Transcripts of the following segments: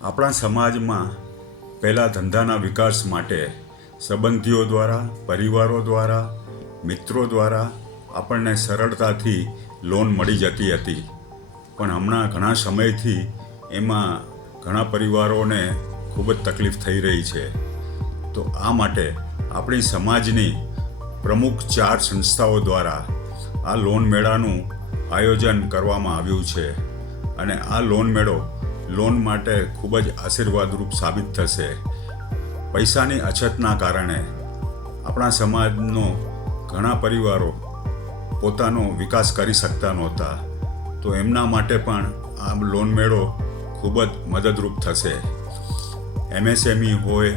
આપણા સમાજમાં પહેલાં ધંધાના વિકાસ માટે સંબંધીઓ દ્વારા, પરિવારો દ્વારા, મિત્રો દ્વારા આપણને સરળતાથી લોન મળી જતી હતી. પણ હમણાં ઘણા સમયથી એમાં ઘણા પરિવારોને ખૂબ જ તકલીફ થઈ રહી છે. તો આ માટે આપણી સમાજની પ્રમુખ 4 સંસ્થાઓ દ્વારા આ લોન મેળાનું આયોજન કરવામાં આવ્યું છે. અને આ લોન મેળો લોન માટે ખૂબ જ આશીર્વાદરૂપ સાબિત થશે. પૈસાની અછતના કારણે આપણા સમાજનો ઘણા પરિવારો પોતાનો વિકાસ કરી શકતા નહોતા. તો એમના માટે પણ આ લોન મેળો ખૂબ જ મદદરૂપ થશે. MSME હોય,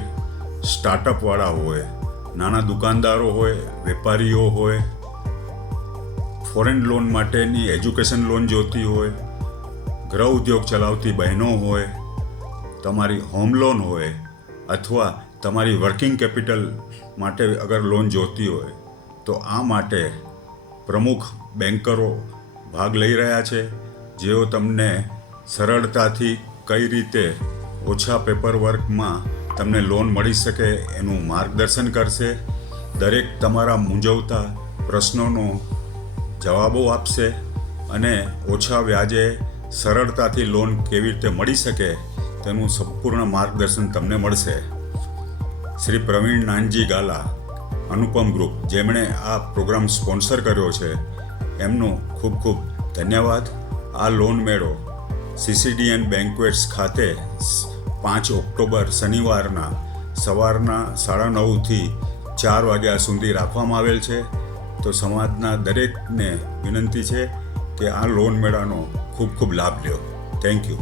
સ્ટાર્ટઅપવાળા હોય, નાના દુકાનદારો હોય, વેપારીઓ હોય, ફોરેન લોન માટેની એજ્યુકેશન લોન જોતી હોય, ગૃહ ઉદ્યોગ ચલાવતી બહેનો હોય, તમારી હોમ લોન હોય અથવા તમારી વર્કિંગ કેપિટલ માટે અગર લોન જોતી હોય તો આ માટે પ્રમુખ બેન્કરો ભાગ લઈ રહ્યા છે, જેઓ તમને સરળતાથી કઈ રીતે ઓછા પેપરવર્કમાં તમને લોન મળી શકે એનું માર્ગદર્શન કરશે. દરેક તમારા મૂંઝવતા પ્રશ્નોનો જવાબો આપશે અને ઓછા વ્યાજે સરળતાથી લોન કેવી રીતે મળી શકે તેનું સંપૂર્ણ માર્ગદર્શન તમને મળશે. શ્રી પ્રવીણ નાનજી ગાલા, અનુપમ ગ્રુપ, જેમણે આ પ્રોગ્રામ સ્પોન્સર કર્યો છે, એમનો ખૂબ ખૂબ ધન્યવાદ. આ લોન મેળો CCDN બેન્ક્વેટ્સ ખાતે 5 ઓક્ટોબર શનિવારના સવારના 9:30 થી 4 વાગ્યા સુધી રાખવામાં આવેલ છે. તો સમાજના દરેકને વિનંતી છે કે આ લોન મેળાનો ખૂબ ખૂબ લાભ લ્યો. Thank you.